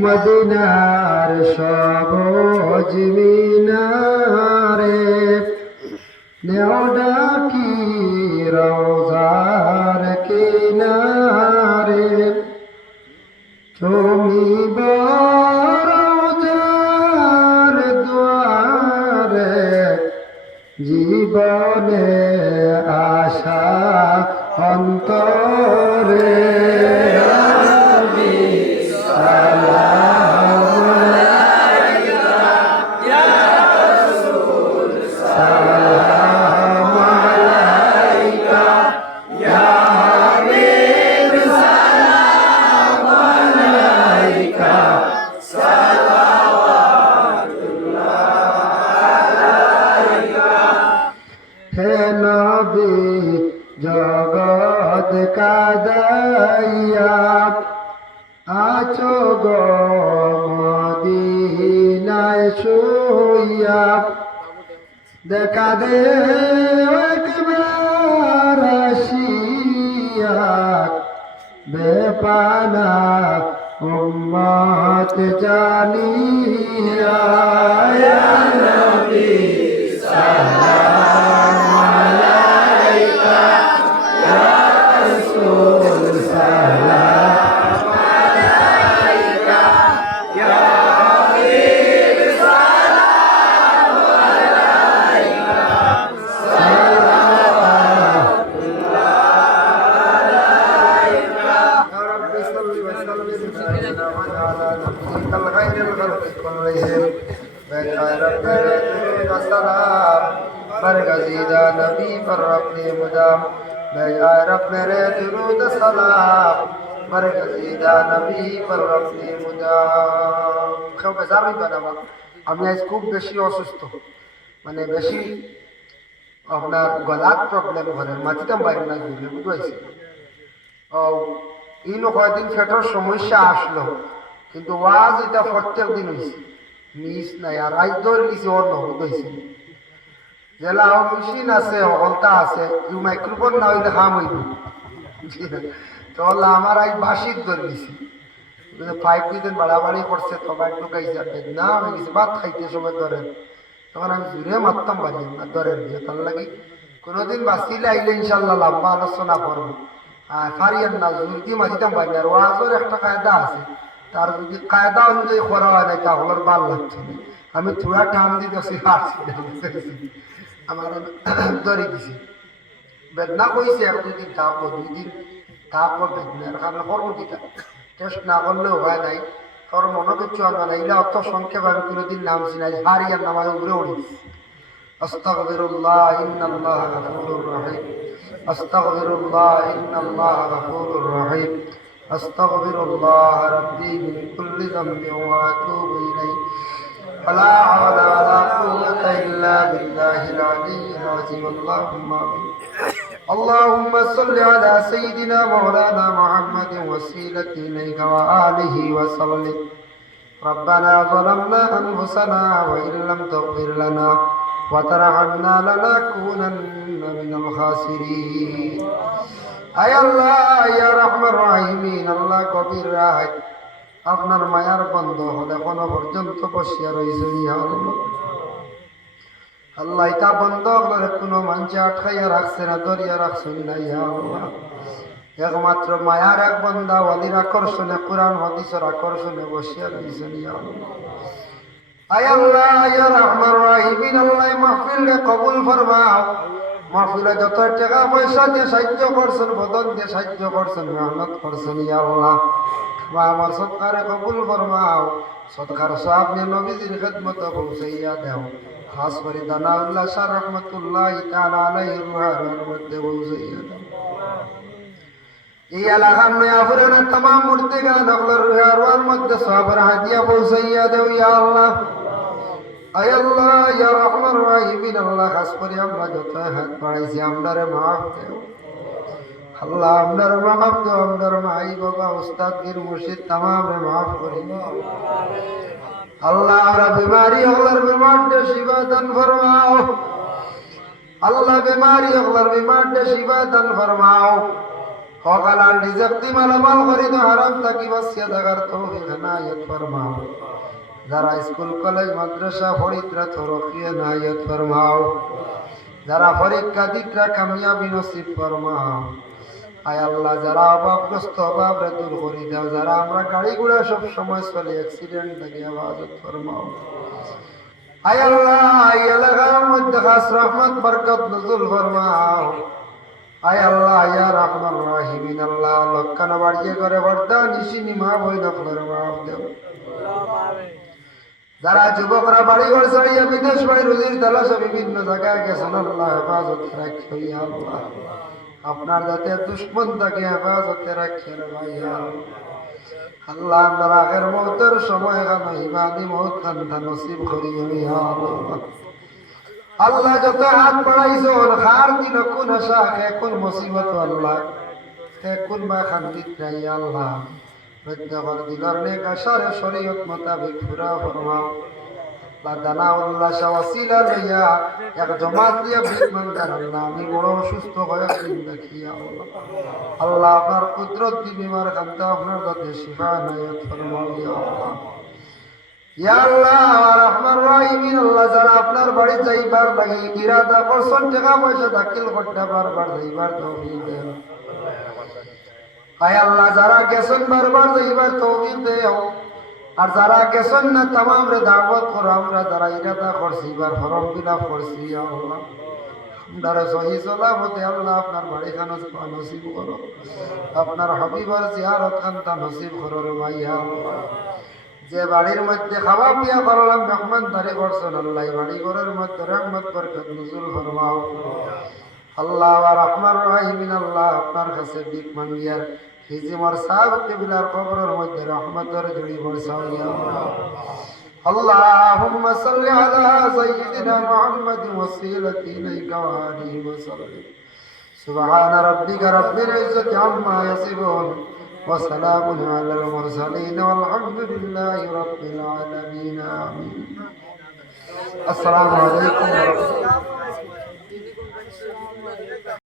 মদিনার সবজ মিনারে নেওডা কি রোজার কিনারে তুমি রোজার দ্বারে জীবনে আশা অন্তরে। জগৎ কাদাইয়া আছো গো মদিনায় শুইয়া। দেখা দে বেপানা উম্মত জানিয়া। नबी पर अपनी मुदाम बेजार मेरे दुरूद सलाम बरगजीदा नबी पर अपनी मुदाम কেউ বেজার হইত না আমার আমি আজ খুব বেশি অসুস্থ মানে বেশি আপনার গলার প্রবলেম ঘরে মাঝিতাম বাইরে না গেলে বুঝতে ও ইনো কয়েকদিন ফেটর সমস্যা আসলো কিন্তু ওয়াজ এটা প্রত্যেক দিন হয়েছে মিস নাই আর আজ ধরে গেছি অন্য বুঝতে জেলা মেশিন আছে হলতা আছে, ইউ মাইক্রোফোন না হইলে খাম হইব। তো আমার আজ বাসিত ধরে নিছি। ফাইভ দিন বাড়াবাড়ি করছে তো বাইক ঢুকাইছে বেদনা হয়ে গেছে ভাত খাইতে সময় ধরে তখন আমি জুড়ে মারতাম পারি না ধরেন দিয়ে তার লাগে কোনোদিন বাঁচিলে আইলে ইনশাল্লাহ লম্বা আলোচনা করব। আর ফারিয়ান না জোর দিয়ে মারিতাম না আর ওয়াজের একটা কায়দা আছে। তার যদি কায়দা অনুযায়ী করা হয় না তাহলে ভালো লাগছে আমি থোড়া টান দিতেছি হারছি আমার ধরে দিছি বেদনা কইছে এক দুই দিন থাকবো দুই দিন থাকবো বেদনার কারণে কর্মটিকা টেস্ট না করলেও হয় নাই তোর মনে কিছু আনবে না এগুলো অত সংক্ষেপ আমি কোনোদিন নামছি না হারিয়ার নামায় উপরে উঠেছি أستغفر الله إن الله غفور رحيم أستغفر الله إن الله غفور رحيم أستغفر الله ربي من كل ذنب وأتوب إليه ولا حول العلي العظيم اللهم آمين اللهم صل على سيدنا مولانا محمد وسيلة إليك وآله وسلم ربنا ظلمنا أنفسنا وإن لم تغفر لنا وترحمنا لنكونن من الخاسرين আয় আল্লাহ ইয়া রহমান রাহিমিন আল্লাহ কবির রায় আপনার মায়ার বন্ধ হলে এখনো পর্যন্ত বসিয়া রয়েছে ইয়া আল্লাহ আল্লাহ এটা বন্ধ করে কোনো মানুষে আটকাইয়া রাখছে না, দরিয়া রাখছেন না, ইয়া আল্লাহ। একমাত্র মায়ার এক বন্ধা ওয়ালির আকর্ষণে, কোরআন, হদিসের আকর্ষণে বসিয়া রয়েছেন ইয়া আয় আল্লাহ, ইয়া রহমান রাহিমিন, আল্লাহ মাহফিল কবুল ফরমাও মাহফিলে যত টাকা পয়সা দিয়ে সাহায্য করছেন, বদন দিয়ে সাহায্য করছেন, মেহনত করছেন আমার সৎকারে কবুল ফরমাও। সৎকার সব নিয়ে নবীজির খেদমত পৌঁছাইয়া দেও। খাস করে দানাউল্লাহ শাহ রহমতুল্লাহ তাআলা আলাইহি রুহানের মধ্যে পৌঁছাইয়া দেও। এই এলাকার নয়াপুরের তমাম মূর্তি গান অগলের রুহার মধ্যে সবার হাদিয়া পৌঁছাইয়া দেও, ইয়া আল্লাহ। আয় আল্লাহ, ইয়া রহমান রাহিমিন আল্লাহ, খাস করে আমরা যত হাত বাড়াইছি আমরা রে মাফ দেও। আল্লাহ আপনার মাফ দো আপনার মাই বাবা উস্তাদ গির মুর্শিদ তামাম মাফ করি। আল্লাহ, আমরা বিমারি হলার বিমারটা শিবা দান ফরমাও। আল্লাহ, বিমারি হলার বিমারটা শিবা দান ফরমাও সকালার রিজেক্তি মালামাল করি তো হারাম থাকি বাসিয়া থাকার তো নায়ত ফরমাও। যারা স্কুল, কলেজ, মাদ্রাসা, ফরিদরা তো রকিয়ে নায়ত ফরমাও। যারা পরীক্ষা দিকরা কামিয়াবি নসিব ফরমাও। আয় আল্লাহ, যারা অভাবগ্রস্ত অভাব রে দূর করি দাও যারা আমরা গাড়ি ঘোড়া সব সময় চলে অ্যাক্সিডেন্ট থেকে আওয়াজত ফরমাও। আয় আল্লাহ এই এলাকার মধ্যে খাস রহমত, বরকত নজুল ফরমাও। আয় আল্লাহ, ইয়া রহমান রাহিমিন, আল্লাহ লক্ষণ বাড়িয়ে করে বর্দা নিশি নিমা বই নকলের মাফ দেও। যারা যুবকরা বাড়ি ঘর ছাড়িয়ে বিদেশ বাড়ি রুজির তালাশে বিভিন্ন জায়গায় গেছেন, আল্লাহ হেফাজত রাখি আল্লাহ। আপনার যাতে দুশ্মন তাকে হেফাজতে রাখি রে ভাই আল্লাহ আপনার আগের মৌতের সময় গান ইবাদি মৌত কান্তা নসিব করি আল্লাহ। যত হাত বাড়াইছো খার দিল কোন আশা কোন মুসিবত, আল্লাহ। কোন বা খান্দিত নাই, আল্লাহ। প্রত্যেকর দিলর নেক আশারে শরীয়ত মোতাবেক ফরমাও। আমি আল্লাহ। আপনার কুদরত আল্লাহ। যারা আপনার বাড়ি যাইবার লাগে ইরাদা করছেন টাকা পয়সা দাখিল করতে পারবার যাইবার আল্লাহ, যারা গেছেন বারবার যাইবার তৌফিক আর যারা গেছেন না তামাম রে দাওয়াত করো, আমরা যারা ইরাদা করছি, এবার ফরম ফিল আপ করছি আল্লাহ। আমরা সহি সলামতে আল্লাহ আপনার বাড়ি খানা নসিব করো। আপনার হবিবার জিয়ারত খানটা নসিব করো যে বাড়ির মধ্যে খাওয়া পিয়া করলাম, রহমান দারি করছেন আল্লাহ বাড়ি ঘরের মধ্যে রহমত, বরকত, নজুল আল্লাহ আর আপনার রাহিমিন আল্লাহ আপনার কাছে দিক মাঙ্গিয়ার হিজিমর সাহেব কেবিলার কবরের মধ্যে রহমতের জড়ি বর্ষাও ইয়া আল্লাহ اللهم صل على سيدنا محمد وسيلة إليك وآله وسلم سبحان ربك رب العزة عما يصفون وسلام على المرسلين والحمد لله رب العالمين آمين السلام عليكم ورحمة الله